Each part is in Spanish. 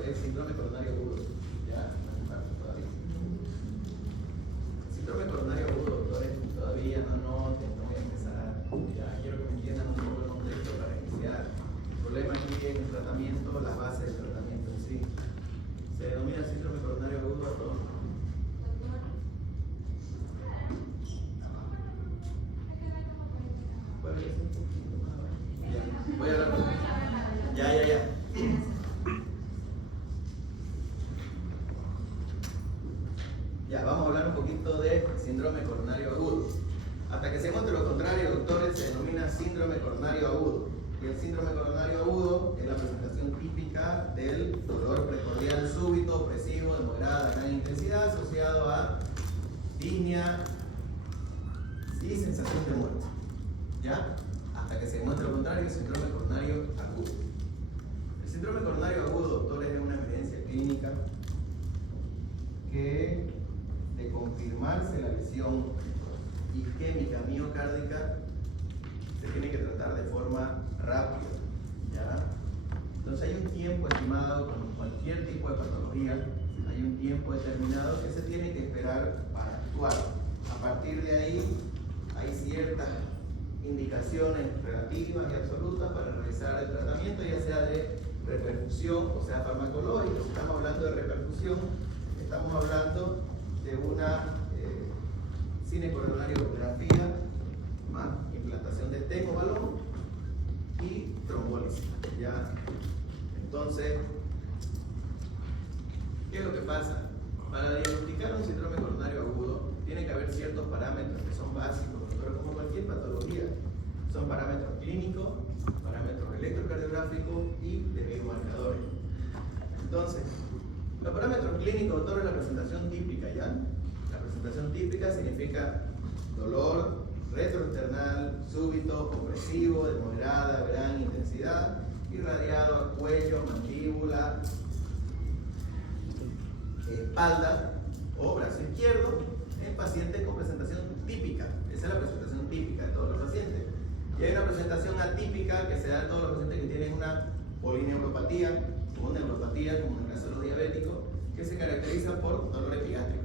el síndrome coronario agudo. Ya, todavía. El síndrome coronario agudo, doctores, todavía no noten, no voy a empezar. Ya quiero que me entiendan un poco el contexto para iniciar. El problema aquí en el tratamiento, la base del tratamiento en sí. Se denomina síndrome coronario agudo a todos. Voy a hablar. Ya. Ya, vamos a hablar un poquito de síndrome coronario agudo. Hasta que se muestre lo contrario, doctores, se denomina síndrome coronario agudo. Y el síndrome coronario agudo es la presentación típica del dolor precordial súbito, opresivo, de moderada a gran intensidad, asociado a disnea y sensación de muerte. ¿Ya? Hasta que se demuestre lo contrario, el síndrome coronario agudo. El síndrome coronario agudo, doctores, es una evidencia clínica que, de confirmarse la lesión isquémica miocárdica, se tiene que tratar de forma rápida. ¿Ya? Entonces hay un tiempo estimado, con cualquier tipo de patología, hay un tiempo determinado que se tiene que esperar para actuar. A partir de ahí hay ciertas indicaciones relativas y absolutas para realizar el tratamiento, ya sea de repercusión o sea farmacológica. Si estamos hablando de repercusión, estamos hablando de una cinecoronariografía más implantación de stent o balón y trombólisis. ¿Ya? Entonces, ¿qué es lo que pasa? Para diagnosticar un síndrome coronario agudo tiene que haber ciertos parámetros que son básicos, pero como cualquier patología, son parámetros clínicos, parámetros electrocardiográficos y de biomarcadores. Entonces, los parámetros clínicos, doctor, es la presentación típica, ¿ya? La presentación típica significa dolor retroesternal, súbito, opresivo, de moderada, gran intensidad, irradiado a cuello, mandíbula, espalda o brazo izquierdo en pacientes con presentación típica. Esa es la presentación típica de todos los pacientes. Y hay una presentación atípica que se da a todos los pacientes que tienen una polineuropatía o neuropatía, como en el caso de los diabéticos, que se caracteriza por dolor epigástrico,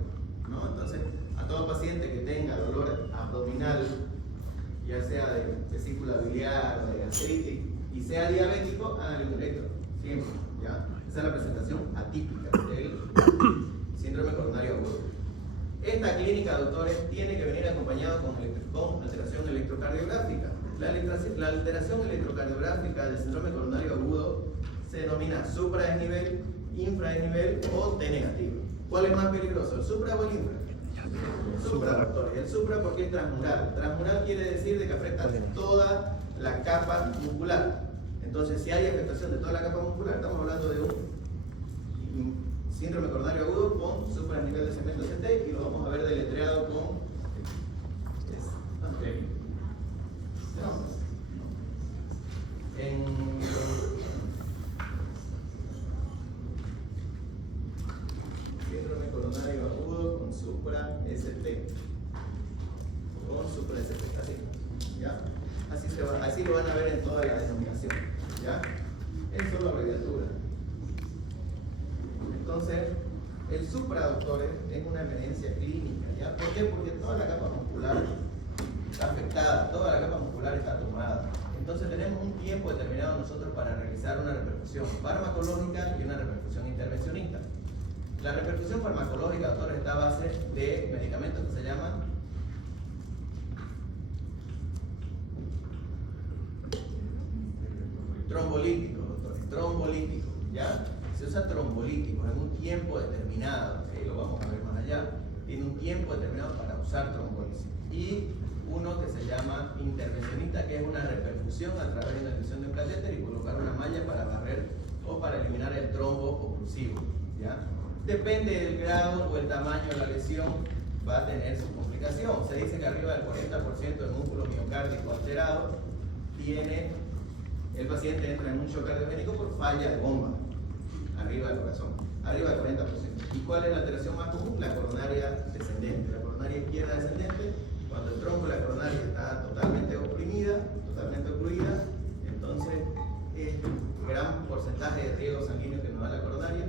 ¿no? Entonces, a todo paciente que tenga dolor abdominal, ya sea de vesícula biliar o de gastritis, y sea diabético, háganle un electro, siempre, ¿ya? Esa es la presentación atípica del síndrome coronario agudo. Esta clínica, doctores, tiene que venir acompañado con alteración electrocardiográfica. La alteración electrocardiográfica del síndrome coronario agudo se denomina supradesnivel, infradesnivel o T negativo. ¿Cuál es más peligroso, el supra o el infra? Supra, doctores. El supra porque es transmural. Transmural quiere decir de que afecta toda la capa muscular. Entonces, si hay afectación de toda la capa muscular, estamos hablando de un síndrome coronario agudo con supradesnivel de segmento CT, y lo vamos a ver deletreado con síndrome coronario agudo con supra ST, con supra ST, así, ¿ya? Así lo van a ver en toda la denominación, ¿ya? Es solo abreviatura. Entonces, el supra, doctores, es una evidencia clínica, ¿ya? ¿Por qué? Porque toda la capa muscular está afectada, toda la capa muscular está tomada. Entonces tenemos un tiempo determinado nosotros para realizar una repercusión farmacológica y una repercusión intervencionista. La repercusión farmacológica, doctor, está a base de medicamentos que se llaman trombolíticos, doctor, trombolíticos, ¿ya? Se usa trombolíticos en un tiempo determinado, lo vamos a ver más allá, tiene un tiempo determinado para usar trombólisis. Y uno que se llama intervencionista, que es una reperfusión a través de la inyección de un catéter y colocar una malla para barrer o para eliminar el trombo oclusivo, ¿ya? Depende del grado o el tamaño de la lesión, va a tener su complicación. Se dice que arriba del 40% del músculo miocárdico alterado tiene, el paciente entra en un shock cardiogénico por falla de bomba, arriba del corazón, arriba del 40%. ¿Y cuál es la alteración más común? La coronaria descendente, la coronaria izquierda descendente. Cuando el tronco de la coronaria está totalmente oprimida, totalmente ocluida, entonces el gran porcentaje de riego sanguíneo que nos da la coronaria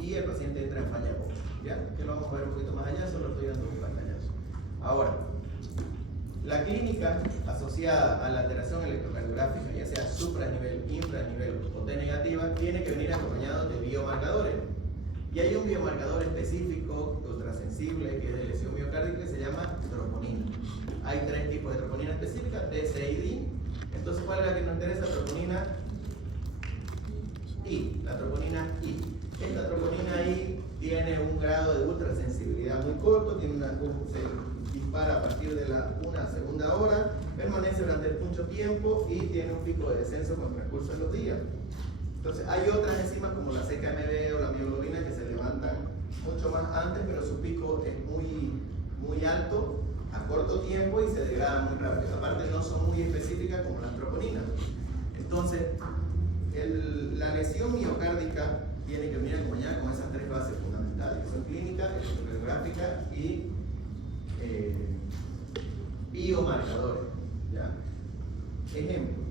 y el paciente entra en falla coma. ¿Ya? Que lo vamos a ver un poquito más allá, solo estoy dando un pantallazo. Ahora, la clínica asociada a la alteración electrocardiográfica, ya sea supranivel, infranivel o T negativa, tiene que venir acompañado de biomarcadores. Y hay un biomarcador específico, ultrasensible, que es de lesión miocárdica, que se llama troponina. Hay 3 tipos de troponina específica, T, C y D. Entonces, ¿cuál es la que nos interesa? Troponina I. La troponina I. Esta troponina I tiene un grado de ultrasensibilidad muy corto, se dispara a partir de la 1 hora, permanece durante mucho tiempo y tiene un pico de descenso con el transcurso de los días. Entonces, hay otras enzimas como la CKMB o la mioglobina que se levantan mucho más antes, pero su pico es muy alto a corto tiempo y se degradan muy rápido. Aparte, no son muy específicas como las troponinas. Entonces, la lesión miocárdica tiene que venir acompañada con esas 3 bases fundamentales, que son clínica, electrocardiográfica y biomarcadores. ¿Ya? Ejemplo,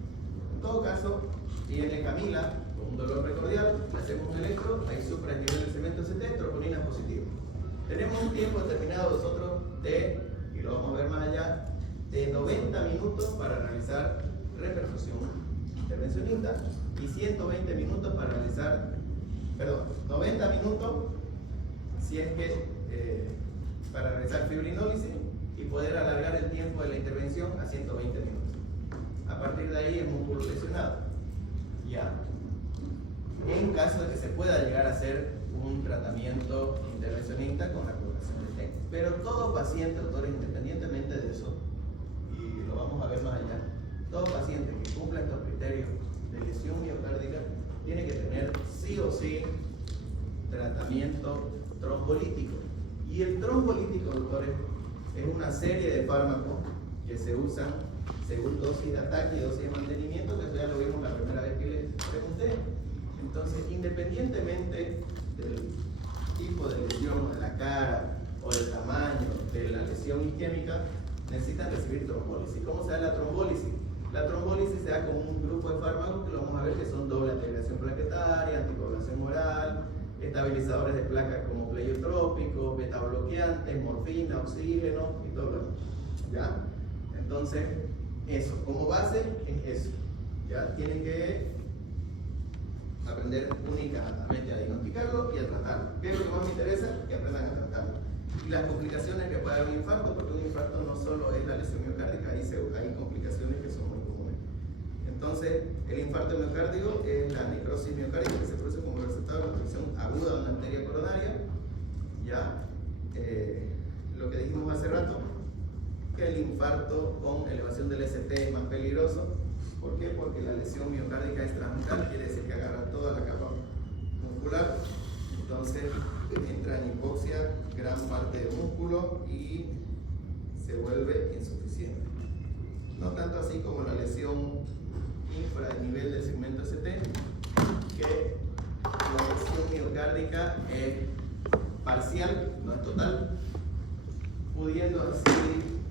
en todo caso, viene Camila con un dolor precordial, le hacemos un electro, ahí supra el nivel de cemento CT, troponina positiva. Tenemos un tiempo determinado nosotros y lo vamos a ver más allá, de 90 minutos para realizar reperfusión intervencionista y 120 minutos para realizar, 90 minutos si es que para realizar fibrinólisis y poder alargar el tiempo de la intervención a 120 minutos. A partir de ahí el músculo lesionado. Ya. En caso de que se pueda llegar a hacer un tratamiento intervencionista con la colocación de TENS. Pero todo paciente, doctores, independientemente de eso, y lo vamos a ver más allá, todo paciente que cumpla estos criterios de lesión miocárdica tiene que tener sí o sí tratamiento trombolítico. Y el trombolítico, doctores, es una serie de fármacos que se usan según dosis de ataque y dosis de mantenimiento, que eso ya lo vimos la primera vez que les pregunté. Entonces, independientemente del tipo de lesión de la cara o del tamaño de la lesión isquémica, necesitan recibir trombólisis. ¿Cómo se da la trombólisis? La trombólisis se da con un grupo de fármacos que lo vamos a ver que son doble integración plaquetaria, anticoagulación oral, estabilizadores de placas como pleiotrópicos, betabloqueantes, morfina, oxígeno y todo lo demás. ¿Ya? Entonces, eso, como base es eso. ¿Ya? Tienen que aprender únicamente a diagnosticarlo y a tratarlo. ¿Qué es lo que más me interesa? Que aprendan a tratarlo. Y las complicaciones que puede haber un infarto, porque un infarto no solo es la lesión miocárdica, hay complicaciones que son muy comunes. Entonces, el infarto miocárdico es la necrosis miocárdica que se produce como resultado de una obstrucción aguda de una arteria coronaria. Ya, lo que dijimos hace rato, que el infarto con elevación del ST es más peligroso. ¿Por qué? Porque la lesión miocárdica es transmural, quiere decir que agarra toda la capa muscular. Entonces entra en hipoxia gran parte del músculo y se vuelve insuficiente. No tanto así como la lesión infra del nivel del segmento ST, que la lesión miocárdica es parcial, no es total, pudiendo así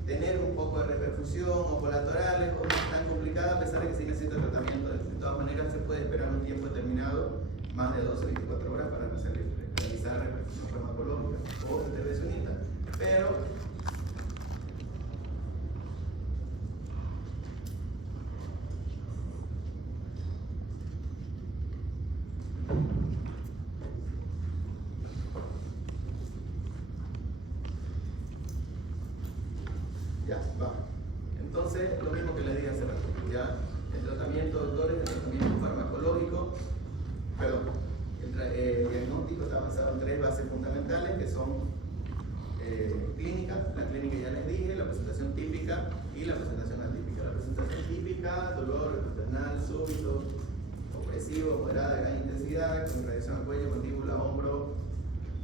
tener un poco de repercusión o colaterales o no es tan complicada a pesar de que sí necesita tratamiento. De todas maneras se puede esperar un tiempo determinado, más de 12-24 horas para realizar repercusión farmacológica o intervencionista. Pero ya, va. Entonces, lo mismo que les dije hace rato, ya, el tratamiento, doctores, el tratamiento farmacológico, el diagnóstico está basado en 3 bases fundamentales que son clínica, la clínica ya les dije, la presentación típica y la presentación atípica. La presentación típica, dolor external, súbito, opresivo, moderada, de gran intensidad, con irradiación al cuello, mandíbula, hombro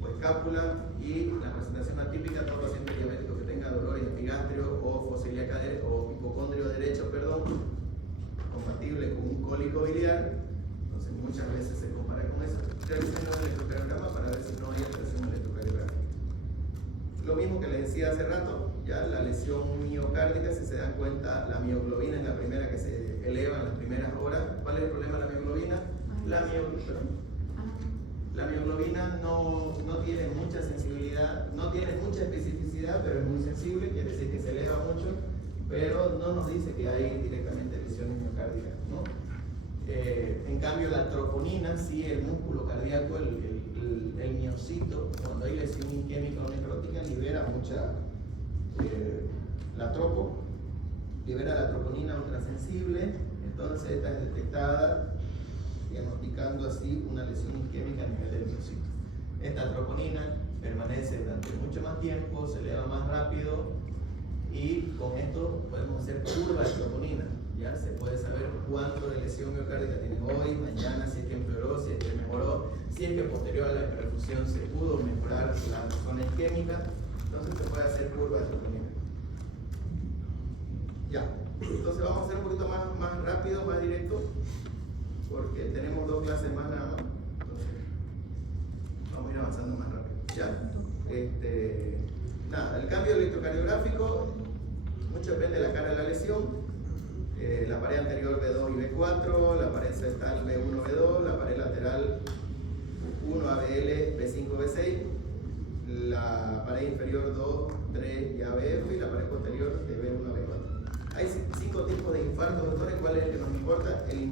o escápula, y la presentación atípica, todo paciente diabético que tenga dolor epigastrio o fosiliaca o hipocondrio derecho, compatible con un cólico biliar. Entonces muchas veces se compara con eso. Realicen un electrocardiograma para ver si no hay alteración electrocardiográfica. Lo mismo que les decía hace rato, ya la lesión miocárdica, si se dan cuenta, la mioglobina es la primera que se eleva en las primeras horas. ¿Cuál es el problema de la mioglobina? La La mioglobina no tiene mucha sensibilidad, no tiene mucha especificidad, pero es muy sensible, quiere decir que se eleva mucho, pero no nos dice que hay directamente lesiones miocárdicas, ¿no? En cambio, la troponina, sí, el músculo cardíaco, el miocito, cuando hay lesión isquémica o necrótica, libera mucha, libera la troponina ultrasensible, entonces esta es detectada diagnosticando así una lesión isquémica a nivel del miocito. Esta troponina permanece durante mucho más tiempo, se eleva más rápido y con esto podemos hacer curva de troponina. Ya se puede saber cuánto de lesión miocárdica tiene hoy, mañana, si es que empeoró, si es que mejoró, si es que posterior a la hiperfusión se pudo mejorar la zona isquémica, entonces se puede hacer curva de troponina. Ya, entonces vamos a hacer un poquito más rápido, más directo, porque tenemos 2 clases más nada más. Entonces, vamos a ir avanzando más rápido. Ya, nada, el cambio electrocardiográfico, mucho depende de la cara de la lesión. La pared anterior B2 y B4, la pared septal B1, B2, la pared lateral 1 ABL, B5, B6, la pared inferior 2, 3 y ABF y la pared posterior de B1 a B4. Hay 5 tipos de infartos, doctores. ¿Cuál es el que nos importa? El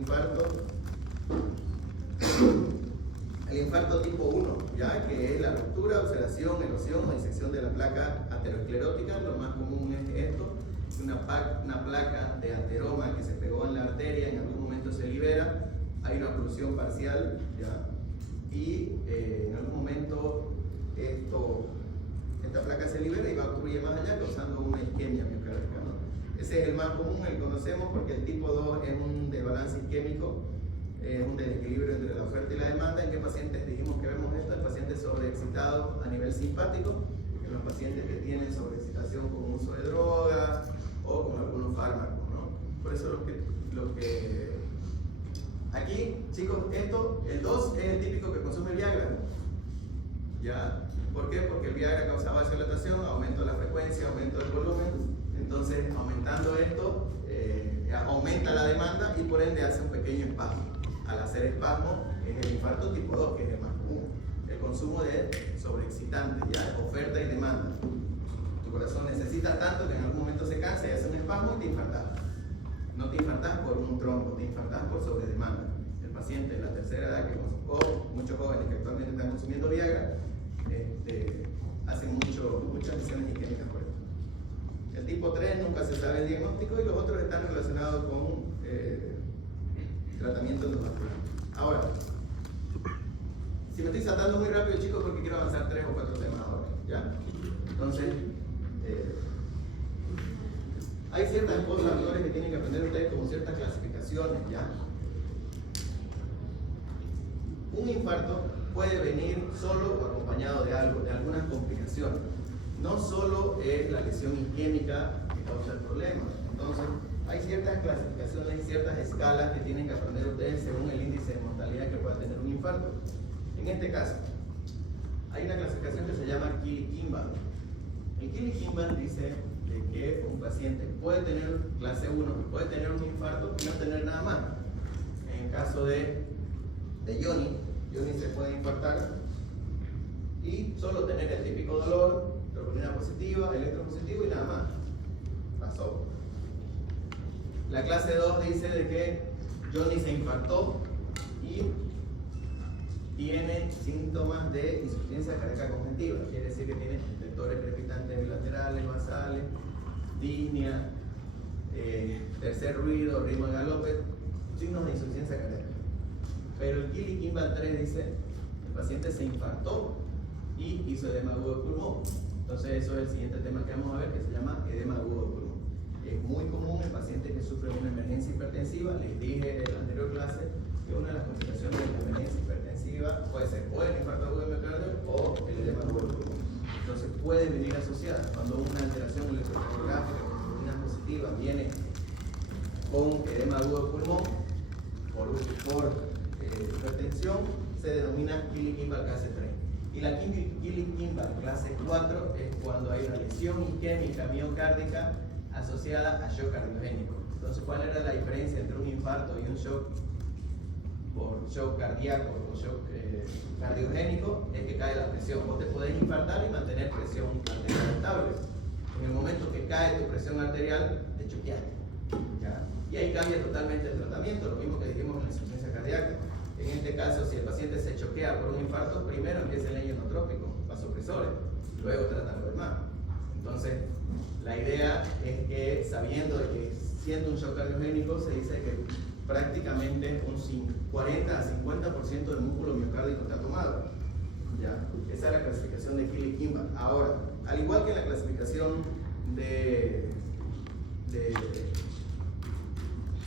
infarto tipo 1, ya que es la ruptura, ulceración, erosión o disección de la placa aterosclerótica. Lo más común es esto. Una placa de ateroma que se pegó en la arteria, en algún momento se libera, hay una oclusión parcial, ¿ya? Y en algún momento esta placa se libera y va a ocluir más allá, causando una isquemia miocárdica, ¿no? Ese es el más común, el conocemos porque el tipo 2 es un desbalance isquémico, es un desequilibrio entre la oferta y la demanda. ¿En qué pacientes dijimos que vemos esto? En pacientes sobreexcitados a nivel simpático, en los pacientes que tienen sobreexcitación con uso de drogas o con algunos fármacos, ¿no? Por eso lo que aquí, chicos, el 2 es el típico que consume Viagra, ¿ya? ¿Por qué? Porque el Viagra causa vasodilatación, aumento de la frecuencia, aumento del volumen. Entonces, aumentando esto, aumenta la demanda y por ende hace un pequeño espasmo. Al hacer espasmo es el infarto tipo 2, que es el más común. El consumo de sobreexcitantes, ya, oferta y demanda. Tu corazón necesita tanto que en algún momento se cansa y hace un espasmo y te infartas. No te infartas por un trombo, te infartas por sobredemanda. El paciente de la tercera edad, o muchos jóvenes que actualmente están consumiendo Viagra, hacen muchas lesiones isquémicas por esto. El tipo 3 nunca se sabe el diagnóstico y los otros están relacionados con tratamiento endovascular. Ahora, si me estoy saltando muy rápido, chicos, porque quiero avanzar 3 o 4 temas ahora, ¿ya? Entonces, hay ciertas cosas, doctores, que tienen que aprender ustedes, como ciertas clasificaciones, ¿ya? Un infarto puede venir solo o acompañado de algo, de algunas complicaciones. No solo es la lesión isquémica que causa el problema. Entonces, hay ciertas clasificaciones y ciertas escalas que tienen que aprender ustedes según el índice de mortalidad que pueda tener un infarto. En este caso, hay una clasificación que se llama Keeley-Kimball. El Keeley-Kimball dice de que un paciente puede tener clase 1, puede tener un infarto y no tener nada más. En el caso de Johnny se puede infartar y solo tener el típico dolor, troponina positiva, electropositivo y nada más. Pasó. La clase 2 dice de que Johnny se infartó y tiene síntomas de insuficiencia cardíaca congestiva. Quiere decir que tiene vectores crepitantes bilaterales, basales, disnea, tercer ruido, ritmo de galope, signos de insuficiencia cardíaca. Pero el Keeley-Kimball 3 dice el paciente se infartó y hizo edema agudo de pulmón. Entonces eso es el siguiente tema que vamos a ver, que se llama edema agudo de pulmón. Es muy común en pacientes que sufren una emergencia hipertensiva. Les dije en la anterior clase que una de las complicaciones de la emergencia hipertensiva puede ser o el infarto agudo de miocardio o el edema agudo de pulmón. Entonces pueden venir asociadas. Cuando una alteración electrocardiográfica con troponina positiva viene con edema agudo de pulmón por hipertensión, se denomina Keeley-Kimball clase 3. Y la Keeley-Kimball clase 4 es cuando hay una lesión isquémica miocárdica asociada a shock cardiogénico. Entonces, ¿cuál era la diferencia entre un infarto y un shock por shock cardíaco o shock cardiogénico, es que cae la presión. Vos te podés infartar y mantener presión arterial estable. En el momento que cae tu presión arterial, te choqueaste, ¿ya? Y ahí cambia totalmente el tratamiento, lo mismo que dijimos en la insuficiencia cardíaca. En este caso, si el paciente se choquea por un infarto, primero empieza el leño inotrópico, vasopresores, luego tratan lo demás. Entonces, la idea es que, sabiendo de que siendo un shock cardiogénico, se dice que prácticamente un 40 a 50% del músculo miocárdico está tomado. ¿Ya? Esa es la clasificación de Killy-Kimba. Ahora, al igual que en la clasificación de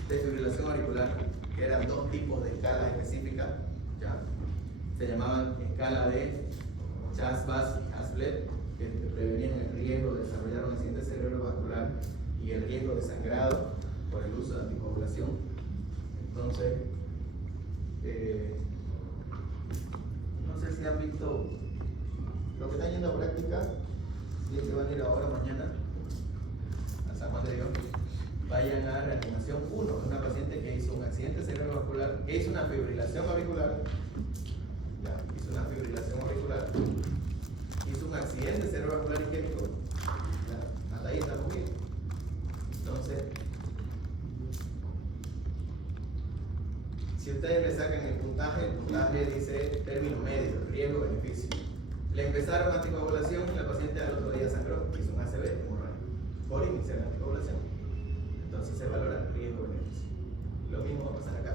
fibrilación auricular, que eran dos tipos de escalas específicas, ¿ya? Se llamaban escala de Chas-Bas y Haslet, que prevenían el riesgo de desarrollar un accidente cerebrovascular y el riesgo de sangrado por el uso de anticoagulación. Entonces, no sé si han visto lo que están yendo a práctica, si es que van a ir ahora o mañana a San Juan de Dios, vayan a reanimación 1, una paciente que hizo un accidente cerebrovascular, que hizo una fibrilación auricular, ya, hizo una fibrilación auricular, hizo un accidente cerebrovascular isquémico, ya, hasta ahí estamos bien. Entonces, si ustedes le sacan el puntaje dice término medio, riesgo-beneficio. Le empezaron anticoagulación y la paciente al otro día sangró, hizo un ACV, hemorragia, por iniciar la anticoagulación. Entonces se valora riesgo-beneficio. Lo mismo va a pasar acá.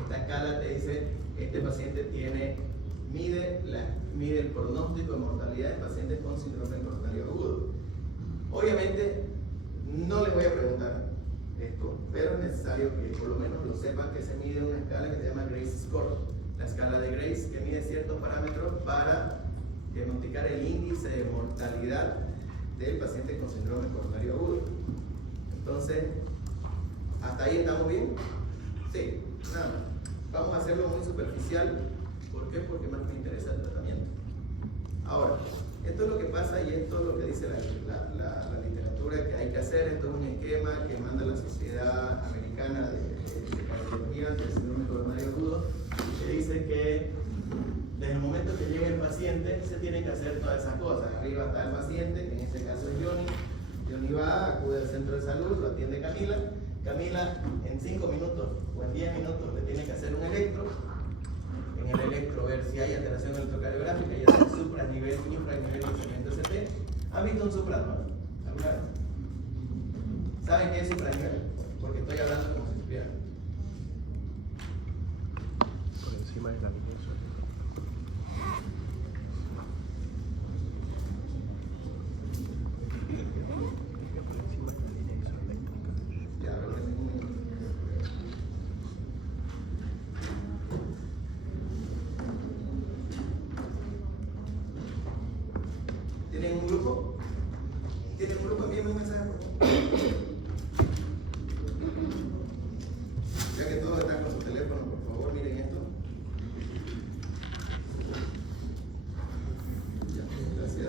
Esta escala te dice, este paciente mide el pronóstico de mortalidad de pacientes con síndrome coronario agudo. Obviamente, no les voy a preguntar esto, pero es necesario que por lo menos lo sepan que se mide una escala que se llama Grace Score. La escala de Grace que mide ciertos parámetros para diagnosticar el índice de mortalidad del paciente con síndrome coronario agudo. Entonces, ¿hasta ahí estamos bien? Sí, nada más. Vamos a hacerlo muy superficial. ¿Por qué? Porque más me interesa el tratamiento. Ahora, esto es lo que pasa y esto es lo que dice la literatura que hay que hacer. Esto es un esquema que manda la Sociedad Americana de Cardiología del Síndrome Coronario Agudo, que dice que desde el momento que llega el paciente se tienen que hacer todas esas cosas. Arriba está el paciente, que en este caso es Johnny. Johnny va, acude al centro de salud, lo atiende Camila. Camila en 5 minutos o en 10 minutos le tiene que hacer un electro. En el electro ver si hay alteración electrocardiográfica, ya sea supranivel, infranivel y segmento ST. ¿Han visto un supranormal alguna vez? ¿Saben qué es supranivel? Porque estoy hablando como si supieran. Por encima de la línea suelta. Por encima de la línea suelta. Ya, pero en un minuto. ¿Tienen un grupo? ¿Tienen un grupo? Envíenme un mensaje, por favor. Ya que todos están con su teléfono, por favor, miren esto. Ya, gracias.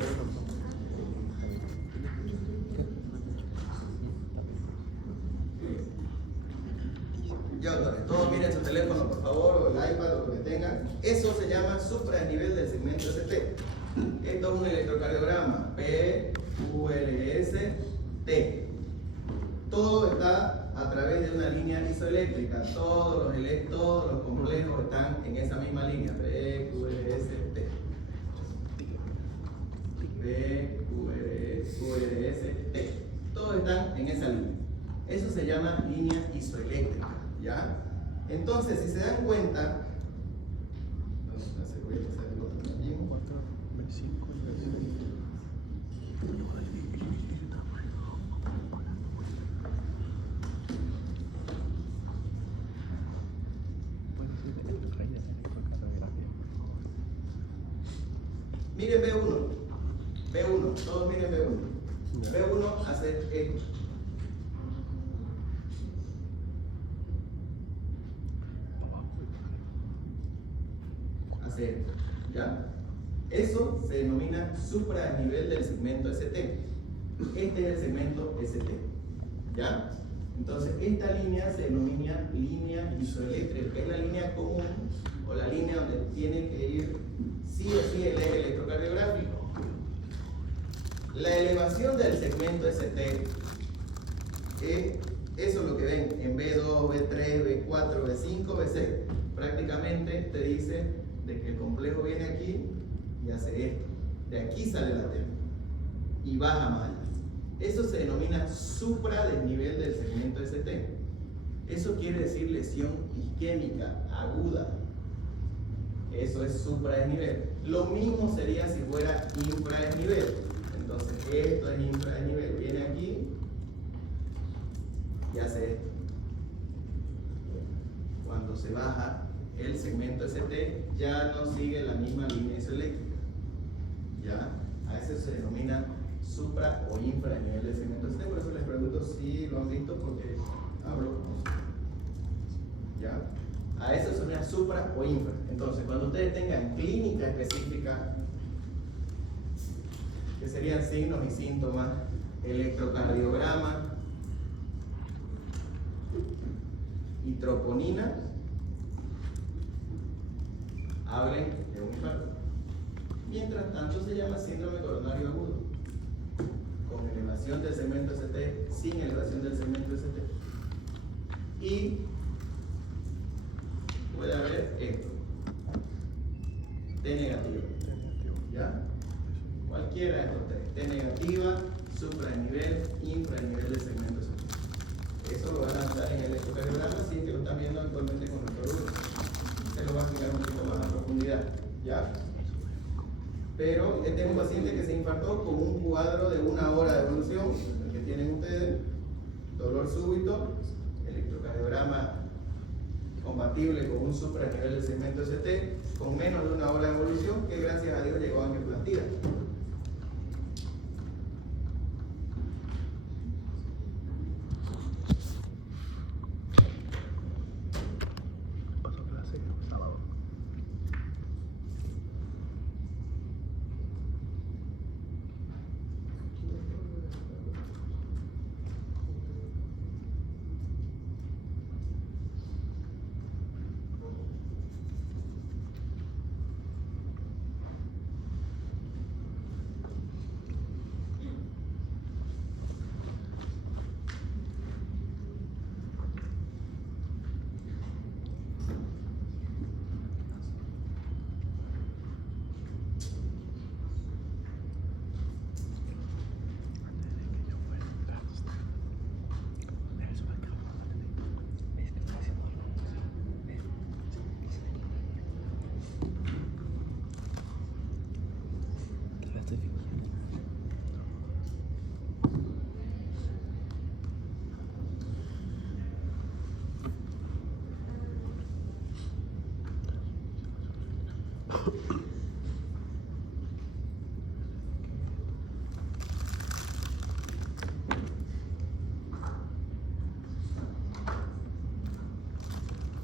Ya, doctores, todos miren su teléfono, por favor, o el iPad, o lo que tengan. Eso se llama supranivel del segmento ST. Esto es un electrocardiograma, PQRS-T. Todo está a través de una línea isoeléctrica. Todos los complejos están en esa misma línea, PQRS-T. PQRS-T. Todos están en esa línea. Eso se llama línea isoeléctrica, ¿ya? Entonces, si se dan cuenta, miren B1, todos miren B1. B1 hace esto. Hace esto, ¿ya? Eso se denomina supranivel del segmento ST. Este es el segmento ST, ¿ya? Entonces, esta línea se denomina línea isoeléctrica, que es la línea común o la línea donde tiene que ir sí o sí el eje electrocardiográfico. La elevación del segmento ST, eso es lo que ven en B2, B3, B4, B5, B6. Prácticamente te dice de que el complejo viene aquí y hace esto. De aquí sale la T y baja mal. Eso se denomina supradesnivel del segmento ST. Eso quiere decir lesión isquémica aguda. Eso es supradesnivel. Lo mismo sería si fuera infradesnivel. Entonces esto es infradesnivel. Viene aquí y hace esto. Cuando se baja el segmento ST ya no sigue la misma línea isoeléctrica. ¿Ya? A eso se denomina supra o infradesnivel del segmento ST. Por eso les pregunto si lo han visto, porque hablo con eso. ¿Ya? A eso se denomina supra o infra. Entonces, cuando ustedes tengan clínica específica, que serían signos y síntomas, electrocardiograma y troponina, hablen de un infarto. Mientras tanto se llama síndrome coronario agudo, con elevación del segmento ST, sin elevación del segmento ST. Y puede haber esto, T negativo, ¿ya? Cualquiera de estos tres, T negativa, supradesnivel, infradesnivel del segmento ST. Eso lo van a lanzar en el electrocardiograma, así que lo están viendo actualmente con nuestro grupo. Se lo va a explicar un poquito más a profundidad, ¿ya? Pero este es un paciente que se infartó con un cuadro de 1 hora de evolución, el que tienen ustedes, dolor súbito, electrocardiograma compatible con un supradesnivel del segmento ST, con menos de 1 hora de evolución, que gracias a Dios llegó a angioplastía.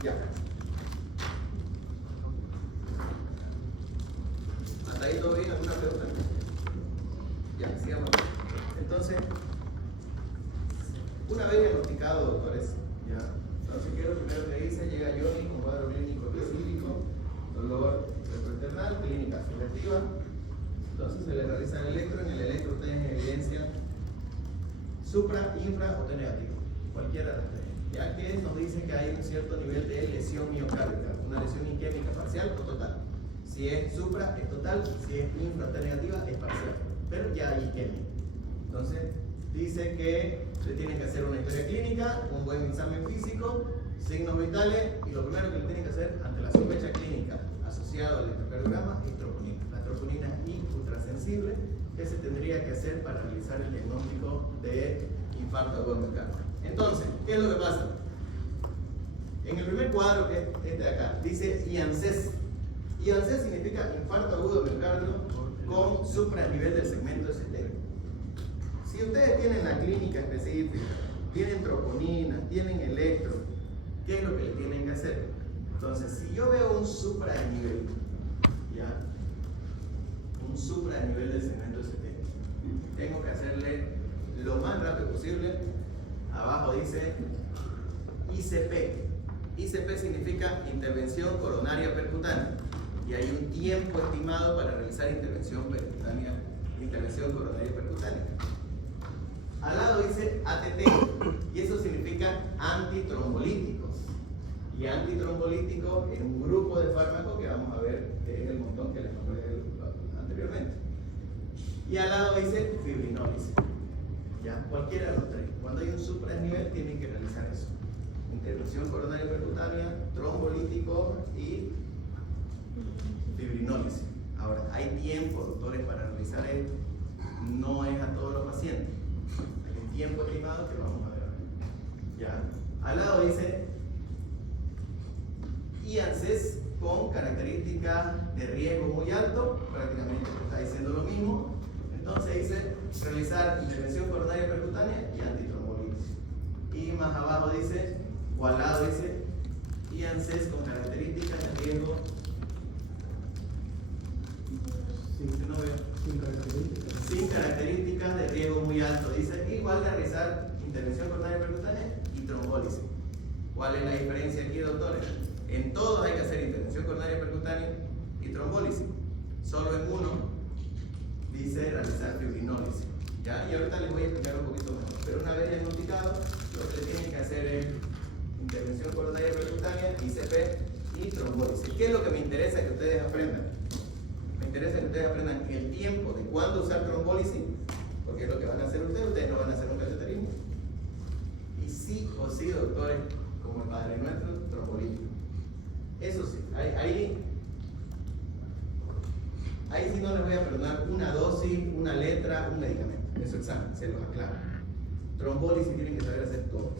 Ya. ¿Hasta ahí todo bien? ¿Alguna pregunta? Ya, sigamos. Entonces, una vez diagnosticado, doctores, ya. Entonces, ¿qué es lo primero que dice? Llega Johnny con cuadro clínico específico, dolor retroesternal, clínica subjetiva. Entonces, se le realiza el electro. En el electro ustedes en evidencia supra, infra o T negativo, cualquiera de las tres. Ya que nos dice que hay un cierto nivel de lesión miocárdica, una lesión isquémica parcial o total. Si es supra, es total; si es infra o T negativa, es parcial, pero ya hay isquemia. Entonces, dice que se tiene que hacer una historia clínica, un buen examen físico, signos vitales, y lo primero que le tienen que hacer ante la sospecha clínica asociada al electrocardiograma es troponina. La troponina es ultrasensible, que se tendría que hacer para realizar el diagnóstico de infarto agudo de miocardio. Entonces, ¿qué es lo que pasa? En el primer cuadro, que es este de acá, dice IANSES. IANSES significa infarto agudo de miocardio con supradesnivel del segmento ST. Si ustedes tienen la clínica específica, tienen troponina, tienen electro, ¿qué es lo que le tienen que hacer? Entonces, si yo veo un supradesnivel, ¿ya? Un supradesnivel del segmento ST, tengo que hacerle lo más rápido posible. Abajo dice ICP, ICP significa intervención coronaria percutánea. Y hay un tiempo estimado para realizar intervención coronaria percutánea. Al lado dice ATT, y eso significa antitrombolíticos. Y antitrombolítico es un grupo de fármacos que vamos a ver, que es el montón que les nombré anteriormente. Y al lado dice fibrinólisis. Ya, cualquiera de los tres. Cuando hay un supradnivel tienen que realizar eso. Intervención coronaria percutánea, trombolítico y fibrinólisis. Ahora, hay tiempo, doctores, para realizar esto. No es a todos los pacientes. Hay un tiempo estimado que vamos a ver. Ya. Al lado dice IANSES con características de riesgo muy alto. Prácticamente está diciendo lo mismo. Entonces dice realizar intervención coronaria percutánea y antitrombolitis. Y más abajo dice, o al lado dice, IANSES con características de riesgo. Sin características de riesgo muy alto. Dice igual realizar intervención coronaria percutánea y trombólisis. ¿Cuál es la diferencia aquí, doctores? En todos hay que hacer intervención coronaria percutánea y trombólisis. Solo en uno dice realizar fibrinólisis. ¿Ya? Y ahorita les voy a explicar un poquito mejor. Pero una vez diagnosticado, lo que tienen que hacer es intervención coronaria percutánea, ICP y trombólisis. ¿Qué es lo que me interesa que ustedes aprendan? Me interesa que ustedes aprendan el tiempo de cuándo usar trombólisis, porque es lo que van a hacer ustedes no van a hacer un cateterismo. Y sí o sí, doctores, como el Padre Nuestro, trombolítico. Eso sí, ahí sí no les voy a perdonar una dosis, una letra, un medicamento. Eso es examen, se los aclaro. Trombólisis tienen que saber hacer todos,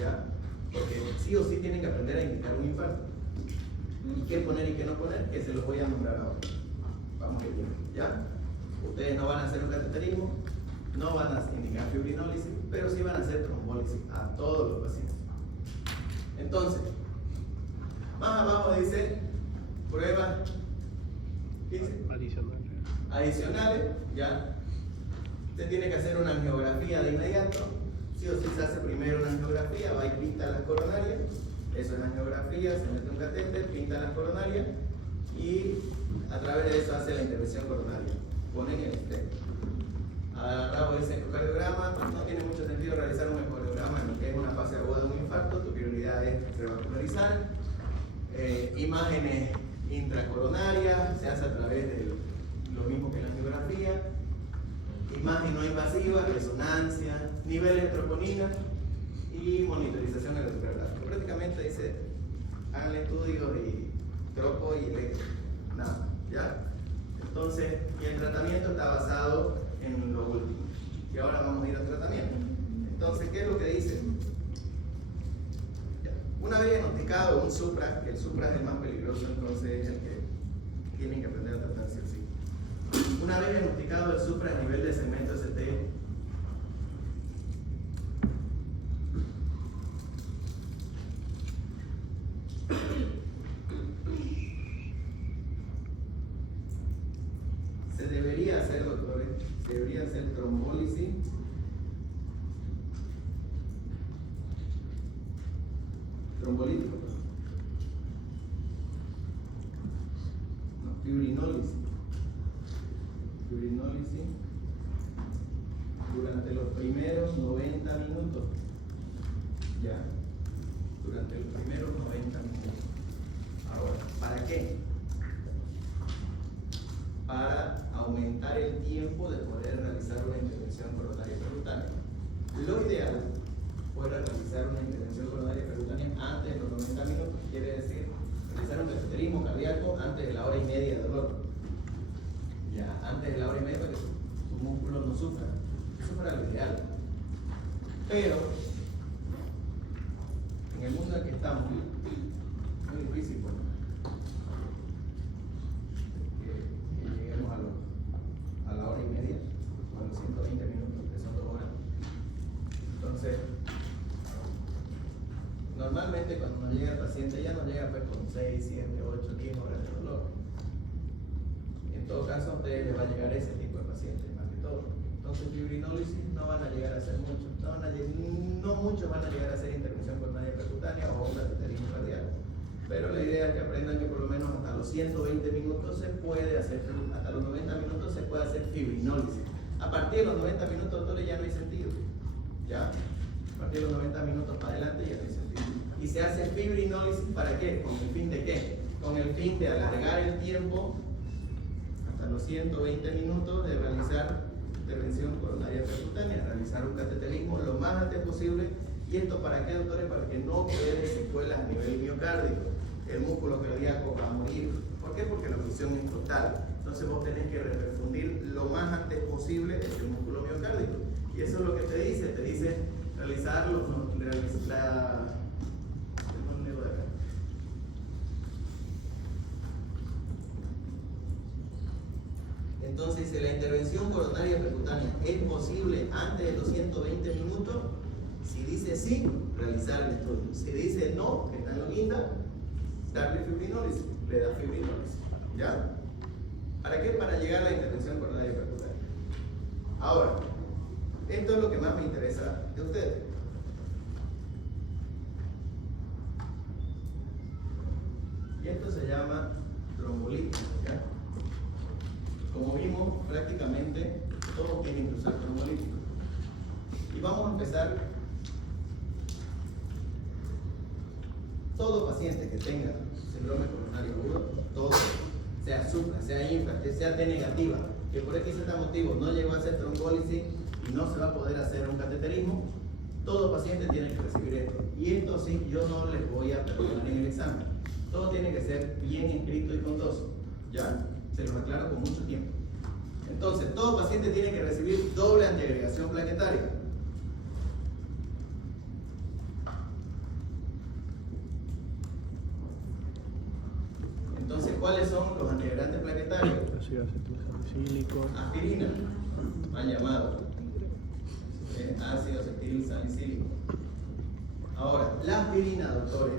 ¿ya? Porque sí o sí tienen que aprender a indicar un infarto. Y qué poner y qué no poner, que se los voy a nombrar ahora. Vamos bien, ¿ya? Ustedes no van a hacer un cateterismo, no van a indicar fibrinólisis, pero sí van a hacer trombólisis a todos los pacientes. Entonces, más abajo dice pruebas adicionales, ¿ya? Usted tiene que hacer una angiografía de inmediato. Sí o sí se hace primero una angiografía, va y pinta las coronarias. Eso es la angiografía, se mete un catéter, pinta las coronarias y a través de eso hace la intervención coronaria. Ponen el stent. Abajo dice ecocardiograma. No tiene mucho sentido realizar un ecocardiograma en lo que es una fase aguda de un infarto. Tu prioridad es revascularizar. Imágenes intracoronarias, se hace a través de lo mismo que la angiografía. Imagen no invasiva, resonancia, niveles de troponina y monitorización electrocardiográfica. Prácticamente dice, hagan estudios y tropo y electro, nada, ¿ya? Entonces, y el tratamiento está basado en lo último. Y ahora vamos a ir al tratamiento. Entonces, ¿qué es lo que dice? Una vez diagnosticado un supra, que el supra es el más peligroso, entonces es el que tienen que aprender a tratar sí o sí. Una vez diagnosticado el supra a nivel de segmento ST, se debería hacer, doctores, se debería hacer trombólisis trombolítico, no, fibrinólisis durante los primeros 90 minutos, ya, durante los primeros 90 minutos. Ahora, ¿para qué? Para aumentar el tiempo de poder realizar una intervención coronaria percutánea. Lo ideal fuera realizar una intervención coronaria percutánea antes de los 90 minutos, quiere decir realizar un cateterismo cardíaco antes de la hora y media de dolor. Ya, antes de la hora y media para que sus músculos no sufran. Eso fuera lo ideal. Pero en el mundo en el que estamos, es muy difícil, bueno, que lleguemos a la hora y media, o a los 120 minutos, que son 2 horas. Entonces, normalmente cuando nos llega el paciente ya nos llega pues con 6, 7, 8, 10 horas de dolor. En todo caso a ustedes les va a llegar ese tipo de pacientes más que todo. Entonces fibrinólisis no van a llegar a hacer mucho. No muchos van a llegar a hacer intervención coronaria percutánea o un cateterismo cardíaco. idea es que aprendan que por lo menos hasta los 120 minutos se puede hacer, hasta los 90 minutos se puede hacer fibrinólisis. A partir de los 90 minutos, doctores, ya no hay sentido. ¿Ya? A partir de los 90 minutos para adelante ya no hay sentido. Y se hace fibrinólisis ¿para qué? ¿Con el fin de qué? Con el fin de alargar el tiempo hasta los 120 minutos de realizar intervención coronaria percutánea, realizar un cateterismo lo más antes posible. ¿Y esto para qué, doctores? Para que no quede secuelas a nivel miocárdico. El músculo cardíaco va a morir. ¿Por qué? Porque la oclusión es total. Entonces vos tenés que refundir lo más antes posible ese músculo miocárdico. Y eso es lo que te dice realizar Entonces, si la intervención coronaria percutánea es posible antes de los 120 minutos, si dice sí, realizar el estudio. Si dice no, que está en la guinda, darle fibrinólisis, le da fibrinólisis. ¿Ya? ¿Para qué? Para llegar a la intervención coronaria percutánea. Ahora, esto es lo que más me interesa de ustedes. Y esto se llama trombolitis. ¿Ya? Como vimos, prácticamente todos tienen que usar trombolíticos. Y vamos a empezar. Todo paciente que tenga síndrome coronario agudo, todo, sea supra, sea infra, sea T negativa, que por X motivo no llegó a hacer trombólisis y no se va a poder hacer un cateterismo, todo paciente tiene que recibir esto. Y esto sí, yo no les voy a perdonar en el examen. Todo tiene que ser bien escrito y con dosis. ¿Ya? Se los aclaro con mucho tiempo. Entonces, todo paciente tiene que recibir doble antiagregación plaquetaria. Entonces, ¿cuáles son los antiagregantes plaquetarios? Ácido acetilsalicílico. Aspirina, mal llamado. Ácido acetilsalicílico. Ahora, la aspirina, doctores,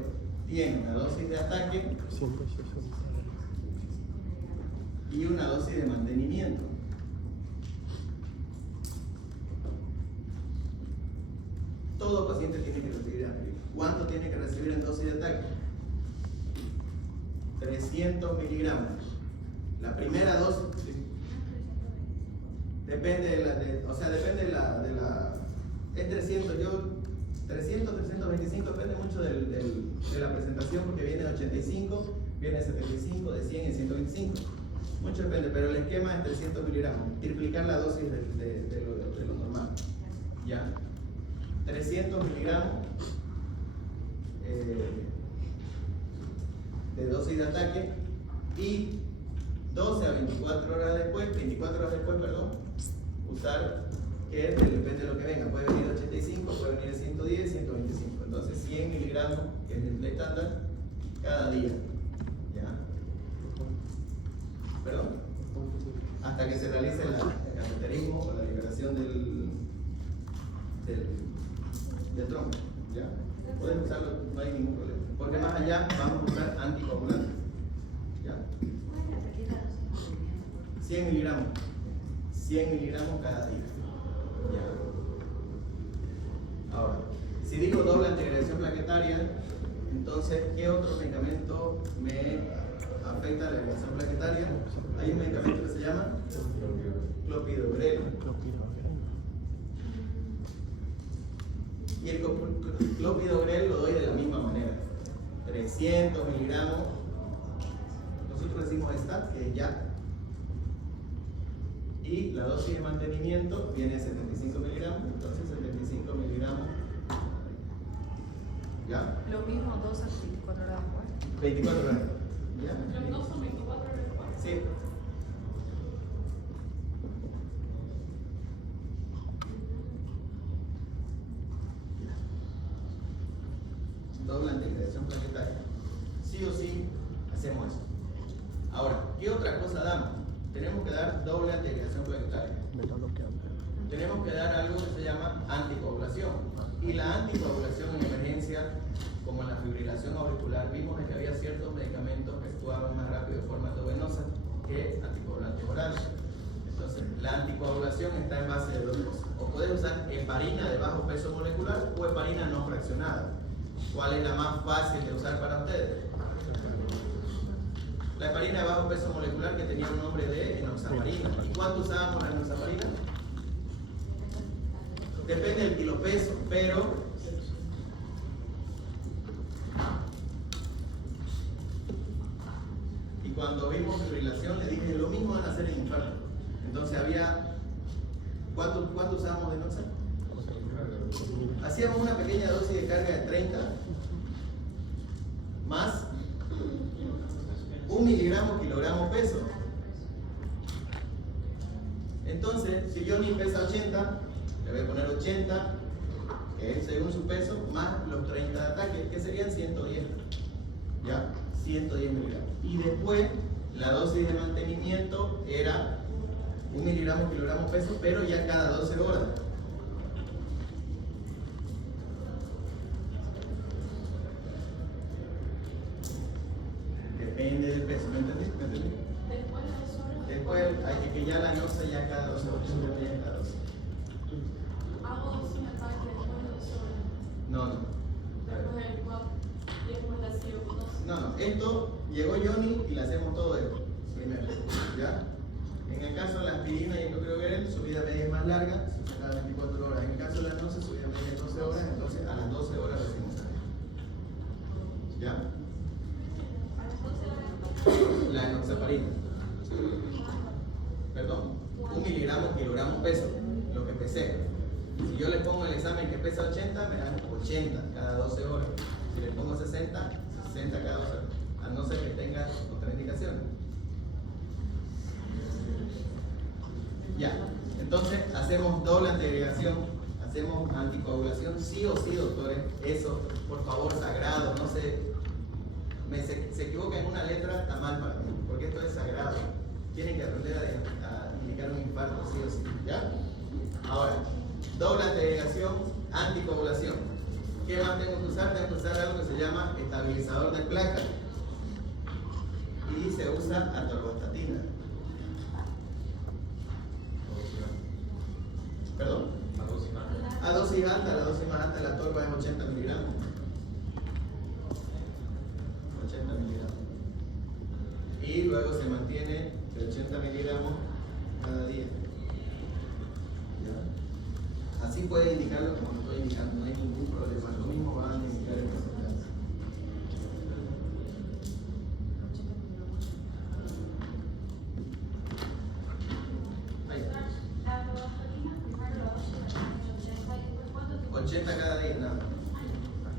tiene una dosis de ataque 160. y una dosis de mantenimiento. Todo paciente tiene que recibir aspirina. ¿Cuánto tiene que recibir en dosis de ataque? 300 miligramos. La primera dosis depende de la, es 300, 325, depende mucho de la presentación, porque viene de 85, viene de 75, de 100 y 125. Mucho depende, pero el esquema es 300 miligramos, triplicar la dosis de lo normal. ¿Ya? 300 miligramos de dosis de ataque y 12 a 24 horas después, usar, que depende de lo que venga, puede venir 85, puede venir 110, 125, entonces 100 miligramos, que es el estándar, cada día. ¿Ya? ¿Perdón? Hasta que se realice el cateterismo o la liberación del trombo. ¿Ya? Pueden usarlo, no hay ningún problema. Porque más allá vamos a usar anticoagulantes. ¿Ya? 100 miligramos. 100 miligramos cada día. ¿Ya? Ahora, si digo doble antiagregación plaquetaria, entonces, ¿qué otro medicamento me afecta la agregación plaquetaria? Hay un medicamento que se llama clopidogrel. Y el clopidogrel lo doy de la misma manera. 300 miligramos. Nosotros decimos STAT, que es ya. Y la dosis de mantenimiento viene a 75 miligramos. Entonces 75 miligramos. ¿Ya? Lo mismo, 2 a 24 horas después. 24 horas. ¿Ya? ¿Los dos son 24 horas después? Sí. Doble antiagregación plaquetaria. Sí o sí hacemos eso. Ahora, ¿qué otra cosa damos? Tenemos que dar doble antiagregación plaquetaria. Tenemos que dar algo que se llama anticoagulación. Y la anticoagulación en emergencia, como en la fibrilación auricular, vimos que había ciertos medicamentos que actuaban más rápido de forma endovenosa que anticoagulantes orales. Entonces, la anticoagulación está en base de dos cosas. O puedes usar heparina de bajo peso molecular o heparina no fraccionada. ¿Cuál es la más fácil de usar para ustedes? enoxaparina de bajo peso molecular que tenía un nombre de enoxaparina. ¿Y cuánto usábamos la enoxaparina? Depende del kilopeso, pero y cuando vimos fibrilación le dije lo mismo van a hacer en infarto. Entonces había ¿cuánto usábamos de enoxa? Hacíamos una pequeña dosis de carga de 30 más 1 miligramo kilogramo peso. Entonces, si Johnny pesa 80, le voy a poner 80, que es según su peso, más los 30 de ataque, que serían 110. ¿Ya? 110 miligramos. Y después, la dosis de mantenimiento era 1 miligramo kilogramo peso, pero ya cada 12 horas. Depende del peso, ¿me entendí? Después de 2 horas. Después hay que ya la nosa ya cada 12 horas. Ya cada 12. Hago 2 ataques después de 2 horas. No. Después del 4. Y después la sigo 2. No. Esto llegó Johnny y le hacemos todo esto. Primero. ¿Ya? En el caso de la aspirina y el clopidogrel, su vida media es más larga, se usa cada 24 horas. En el caso de la nosa, su vida media es 12 horas, entonces a las 12 horas decimos ¿ya? La enoxaparina. Perdón, 1 miligramo kilogramo peso, lo que pesé. Si yo le pongo el examen que pesa 80, me dan 80 cada 12 horas. Si le pongo 60, 60 cada 12 horas. A no ser que tenga contraindicaciones. Ya, entonces hacemos doble antiagregación, hacemos anticoagulación, sí o sí, doctores. Eso, por favor, sagrado, no se equivoca en una letra, está mal para mí, porque esto es sagrado. Tienen que aprender a indicar un infarto, sí o sí, ¿ya? Ahora, doble antiagregación, anticoagulación. ¿Qué más tengo que usar? Tengo que usar algo que se llama estabilizador de placas. Y se usa atorvastatina. ¿Perdón? A dosis alta, la dosis más alta de la torba es 80 miligramos. 80 miligramos. Y luego se mantiene de 80 miligramos cada día. ¿Ya? Así puede indicarlo como lo estoy indicando, no hay ningún problema. Lo mismo van a indicar el resultado. Ahí. 80 cada día, nada.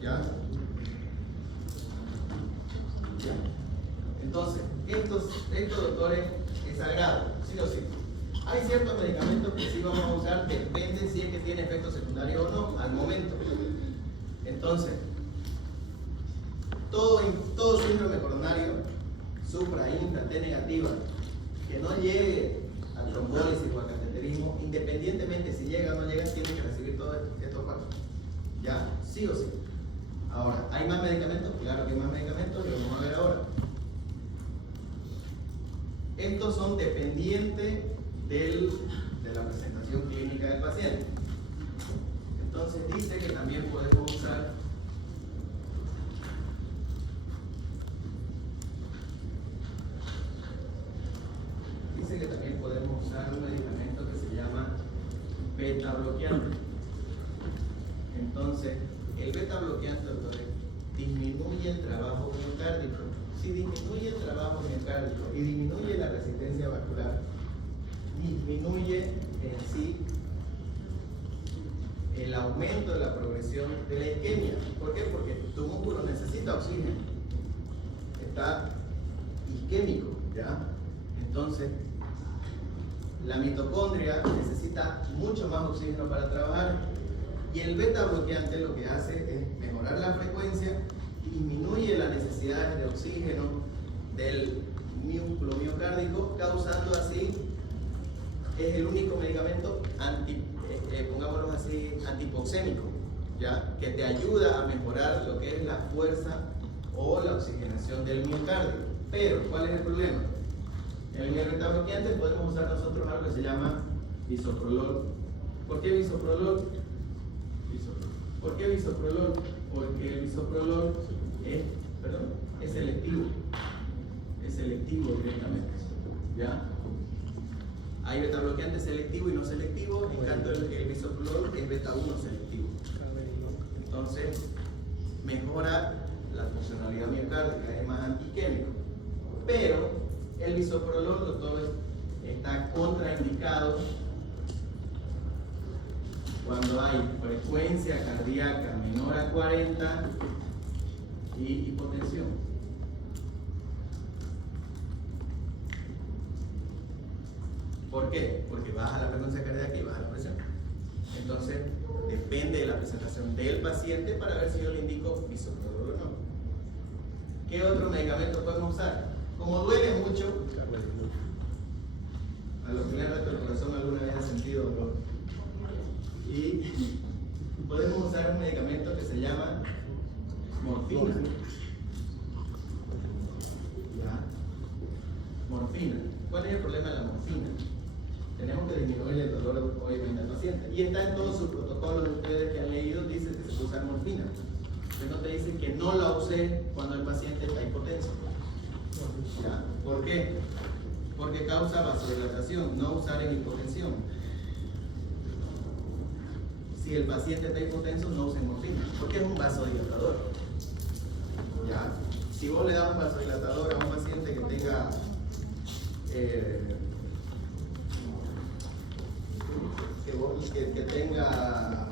¿Ya? ¿Ya? Entonces, estos doctores es sagrado, sí o sí. Hay ciertos medicamentos que sí vamos a usar, depende si es que tiene efectos secundarios o no, al momento. Entonces, todo síndrome coronario, supra, infra, T negativa, que no llegue a trombólisis o a cateterismo, independientemente si llega o no llega, tiene que recibir todos estos pasos. ¿Ya? Sí o sí. Ahora, ¿hay más medicamentos? Claro que hay más medicamentos, lo vamos a ver ahora. Estos son dependientes de la presentación clínica del paciente. Entonces dice que también podemos usar un medicamento que se llama beta bloqueante. Entonces, el beta bloqueante, doctores, disminuye el trabajo miocárdico. Si disminuye el trabajo miocárdico y disminuye la resistencia vascular, disminuye en sí el aumento de la progresión de la isquemia. ¿Por qué? Porque tu músculo necesita oxígeno, está isquémico, ¿ya? Entonces, la mitocondria necesita mucho más oxígeno para trabajar, y el beta bloqueante lo que hace es mejorar la frecuencia y disminuye las necesidades de oxígeno del músculo miocárdico, causando así, es el único medicamento pongámoslo así, antihipoxémico, ¿ya? Que te ayuda a mejorar lo que es la fuerza o la oxigenación del miocardio. Pero, ¿cuál es el problema? En el beta bloqueante podemos usar nosotros algo que se llama bisoprolol. ¿Por qué bisoprolol? ¿Por qué bisoprolol? Porque el bisoprolol es selectivo. Es selectivo, ¿Ya? Hay beta bloqueante selectivo y no selectivo, en cambio el bisoprolol es beta 1 selectivo. Entonces, mejora la funcionalidad miocárdica, es más antiquémico. Pero el bisoprolol, doctores, está contraindicado cuando hay frecuencia cardíaca menor a 40 y hipotensión. ¿Por qué? Porque baja la frecuencia cardíaca y baja la presión. Entonces, depende de la presentación del paciente para ver si yo le indico bisoprolol o no. ¿Qué otro medicamento podemos usar? Como duele mucho, a los que le han roto el corazón alguna vez han sentido dolor. Y podemos usar un medicamento que se llama morfina. ¿Ya? Morfina. ¿Cuál es el problema de la morfina? Tenemos que disminuir el dolor obviamente al paciente. Y está en todos sus protocolos de ustedes que han leído, dice que se puede usar morfina. Pero no te dicen que no la use cuando el paciente está hipotenso. ¿Ya? ¿Por qué? Porque causa vasodilatación, no usar en hipotensión. Si el paciente está hipotenso, no usen morfina, porque es un vasodilatador. ¿Ya? Si vos le das un vasodilatador a un paciente que tenga que tenga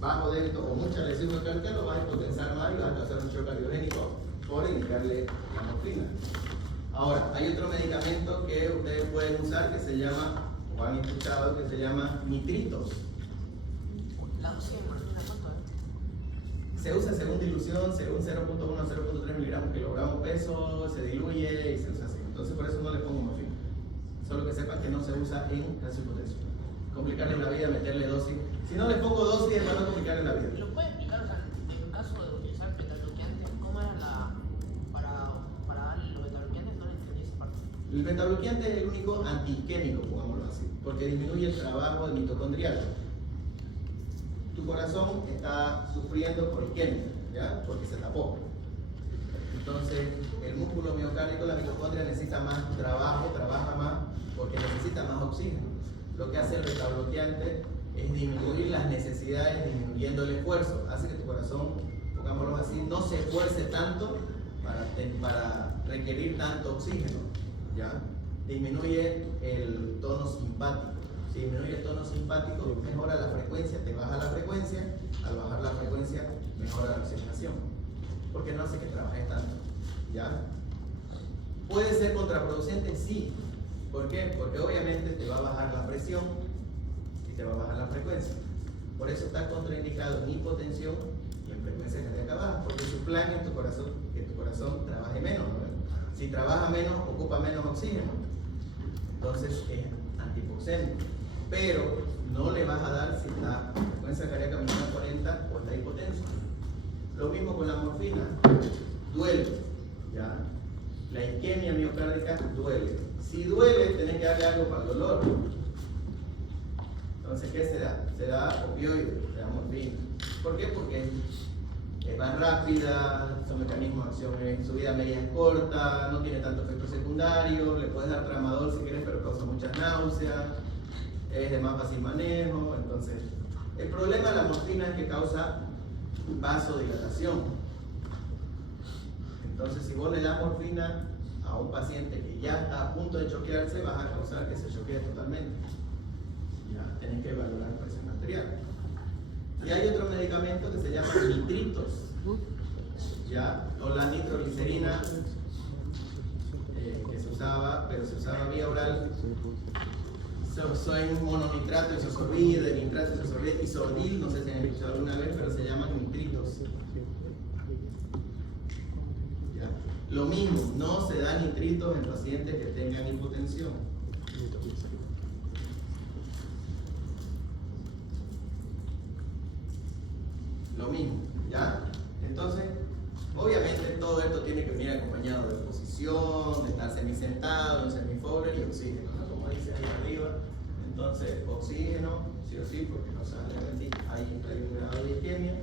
bajo débito o mucha lesión miocárdica, lo vas a hipotensar más y vas a causar un shock cardiogénico por indicarle la morfina. Ahora, hay otro medicamento que ustedes pueden usar que se llama, o han escuchado, que se llama nitritos. La dosis de morfina, ¿cuánto es? Se usa según dilución, según 0.1 a 0.3 miligramos kilogramo peso, se diluye y se usa así. Entonces por eso no le pongo morfina. Solo que sepan que no se usa en caso hipotenso. Complicarle la vida, meterle dosis. Si no les pongo dosis, es para no complicarle la vida. ¿Lo puede explicar? O sea, en caso de utilizar betabloqueantes, ¿cómo era la. para darle los betabloqueantes? No le entendí esa parte. El betabloqueante es el único antiquémico, pongámoslo así, porque disminuye el trabajo del mitocondrial. Tu corazón está sufriendo por isquemia, ¿ya? Porque se tapó. Entonces, el músculo miocárdico, la mitocondria necesita más trabajo, trabaja más, porque necesita más oxígeno. Lo que hace el betabloqueante es disminuir las necesidades, disminuyendo el esfuerzo. Hace que tu corazón, pongámoslo así, no se esfuerce tanto para requerir tanto oxígeno, ¿ya? Disminuye el tono simpático. Si disminuye el tono simpático, mejora la frecuencia, te baja la frecuencia. Al bajar la frecuencia, mejora la oxigenación, porque no hace que trabajes tanto, ¿ya? ¿Puede ser contraproducente? Sí. ¿Por qué? Porque obviamente te va a bajar la presión y te va a bajar la frecuencia. Por eso está contraindicado en hipotensión y en frecuencia cardíaca baja, porque su plan es que tu corazón trabaje menos, ¿no? Si trabaja menos, ocupa menos oxígeno. Entonces es antihipoxémico. Pero no le vas a dar si la frecuencia cardíaca menor a 40 o está hipotenso. Lo mismo con la morfina. Duele, ¿ya? La isquemia miocárdica duele. Si duele, tenés que darle algo para el dolor. Entonces, ¿qué se da? Se da opioide, se da morfina. ¿Por qué? Porque es más rápida, su mecanismo de acción, su vida media es corta, no tiene tanto efecto secundario, le puedes dar tramadol si quieres, pero causa muchas náuseas, es de más fácil manejo. Entonces, el problema de la morfina es que causa vasodilatación. Entonces, si vos le das morfina a un paciente que ya está a punto de choquearse, vas a causar que se choquee totalmente. Ya, tenés que evaluar la presión arterial. Y hay otro medicamento que se llama nitritos, ya, o la nitroglicerina, que se usaba, pero se usaba vía oral. Soy un mononitrato isosorbide, nitrato isosorbide, isordil, no sé si han escuchado alguna vez, pero se llaman nitritos. ¿Ya? Lo mismo, no se da nitritos en pacientes que tengan hipotensión. Lo mismo, ¿ya? Entonces, obviamente todo esto tiene que venir acompañado de posición, de estar semisentado, en semifowler y oxígeno, ¿no? Como dice ahí arriba. Entonces, oxígeno, sí o sí, porque no sale hay un grado de isquemia.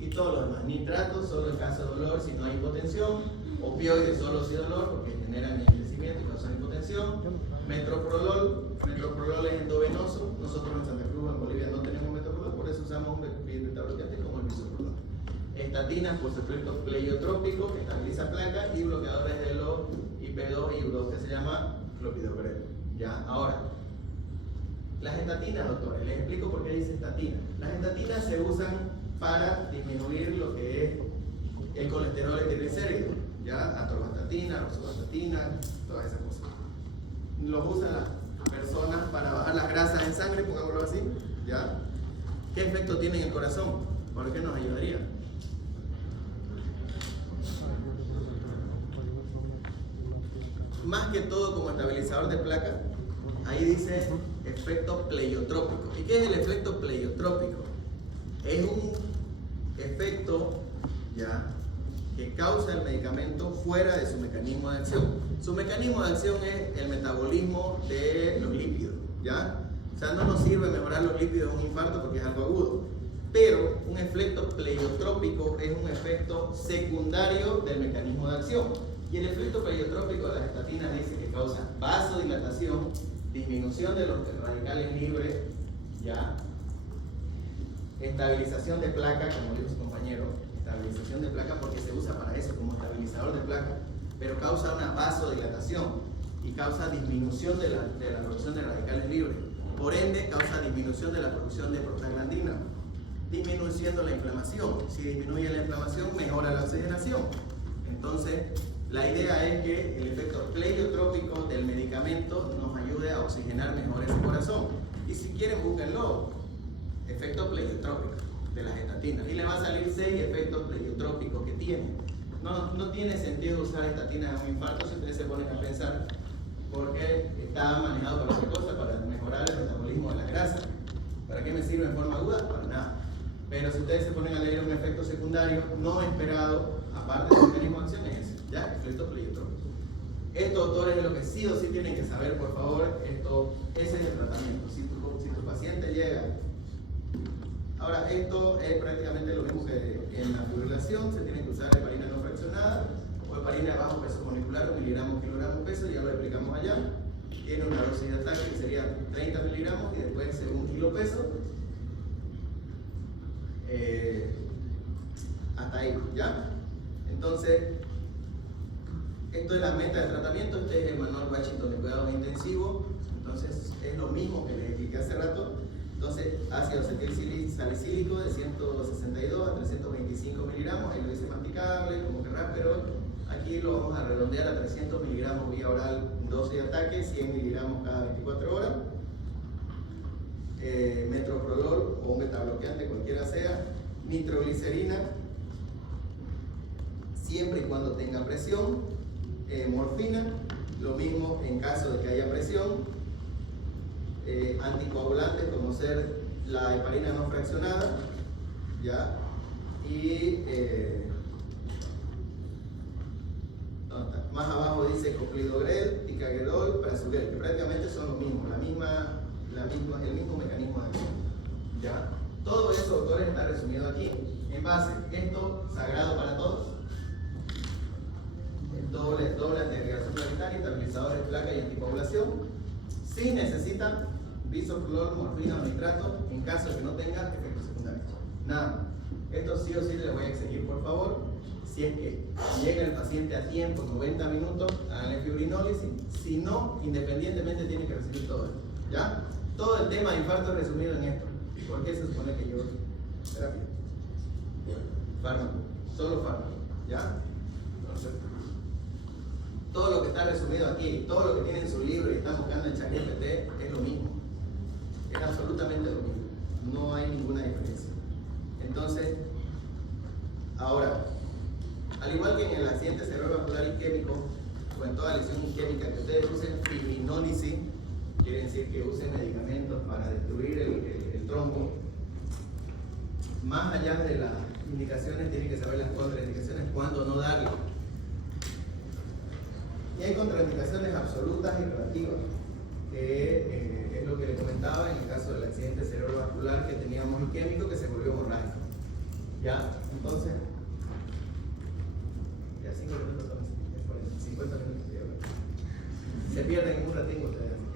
Y todo lo demás, nitratos solo en caso de dolor si no hay hipotensión, opioides solo si hay dolor, porque generan el enrojecimiento y causa hipotensión. Metoprolol es endovenoso. Nosotros en Santa Cruz, en Bolivia, no tenemos metoprolol, por eso usamos un beta-bloqueante como el bisoprolol. Estatinas por su efecto pleiotrópico, que estabiliza placa, y bloqueadores de los IP2 y U2, que se llama clopidogrel. ¿Ya? Ahora, las estatinas, doctores, les explico por qué dice estatina. Las estatinas se usan para disminuir lo que es el colesterol y triglicéridos, ¿ya? Atorvastatina, rosuvastatina, todas esas cosas. Los usan las personas para bajar las grasas en sangre, pongámoslo así, ¿ya? ¿Qué efecto tiene en el corazón? ¿Por qué nos ayudaría? Más que todo como estabilizador de placa, ahí dice efecto pleiotrópico. ¿Y qué es el efecto pleiotrópico? Es un efecto, ¿ya?, que causa el medicamento fuera de su mecanismo de acción. Su mecanismo de acción es el metabolismo de los lípidos, ¿ya? O sea, no nos sirve mejorar los lípidos en un infarto porque es algo agudo. Pero un efecto pleiotrópico es un efecto secundario del mecanismo de acción. Y el efecto pleiotrópico de las estatinas dice que causa vasodilatación, disminución de los radicales libres, ¿ya?, estabilización de placa, como dijo su compañero, estabilización de placa porque se usa para eso, como estabilizador de placa, pero causa una vasodilatación y causa disminución de la producción de radicales libres. Por ende, causa disminución de la producción de prostaglandina, disminuyendo la inflamación. Si disminuye la inflamación, mejora la oxigenación. Entonces, la idea es que el efecto pleiotrópico del medicamento nos ayude a oxigenar mejor ese corazón. Y si quieren, búsquenlo. Efecto pleiotrópico de las estatinas. Y le va a salir 6 efectos pleiotrópicos que tiene. No tiene sentido usar estatinas en un infarto si ustedes se ponen a pensar, porque está manejado para otra cosa, para mejorar el metabolismo de la grasa. ¿Para qué me sirve en forma aguda? Para nada. Pero si ustedes se ponen a leer un efecto secundario no esperado, aparte del mecanismo de acción, es ese, ¿ya? Efecto pleiotrópico. Esto, doctores, es lo que sí o sí tienen que saber, por favor. Ese es el tratamiento. Si tu paciente llega. Ahora, esto es prácticamente lo mismo que en la fibrilación. Se tiene que usar heparina no fraccionada o heparina de bajo peso molecular, miligramos, kilogramos peso, ya lo explicamos allá. Tiene una dosis de ataque que sería 30 miligramos y después según kilo peso. Hasta ahí, ¿ya? Entonces, esto es la meta de tratamiento. Este es el manual Washington de cuidados intensivos. Entonces, es lo mismo que les expliqué hace rato. Entonces, ácido acetilsalicílico de 162 a 325 miligramos, ahí lo dice masticable, como querrás, pero aquí lo vamos a redondear a 300 miligramos vía oral, dosis de ataque, 100 miligramos cada 24 horas. Metoprolol o un betabloqueante, cualquiera sea. Nitroglicerina, siempre y cuando tenga presión. Morfina, lo mismo en caso de que haya presión. Anticoagulantes como ser la heparina no fraccionada, ¿ya? Y más abajo dice clopidogrel, ticagrelol, prasugrel, que prácticamente son lo mismo, el mismo mecanismo de acción, ¿ya? Todo eso, doctores, está resumido aquí. En base, esto sagrado para todos. Doble antiagregación planetaria, estabilizadores de placa y anticoagulación. Si necesitan bisoprolol, morfina o nitrato, en caso de que no tenga efectos secundarios. Nada. Esto sí o sí les voy a exigir, por favor. Si es que llega el paciente a tiempo, 90 minutos, háganle fibrinólisis. Si no, independientemente tiene que recibir todo esto. ¿Ya? Todo el tema de infarto es resumido en esto. ¿Por qué se supone que yo terapia? Fármaco. Solo fármaco. ¿Ya? Entonces, todo lo que está resumido aquí, todo lo que tiene en su libro y están buscando en ChatGPT es lo mismo. Es absolutamente lo mismo. No hay ninguna diferencia. Entonces, ahora, al igual que en el accidente cerebrovascular isquémico o en toda lesión isquémica que ustedes usen fibrinólisis, quiere decir que usen medicamentos para destruir el trombo. Más allá de las indicaciones, tienen que saber las contraindicaciones, cuándo no darlo. Y hay contraindicaciones absolutas y relativas, que es lo que les comentaba en el caso del accidente cerebrovascular que teníamos isquémico que se volvió hemorrágico. ¿Ya? Entonces, ya 5 minutos son 50 minutos de hablar. Se pierden en un ratito ustedes.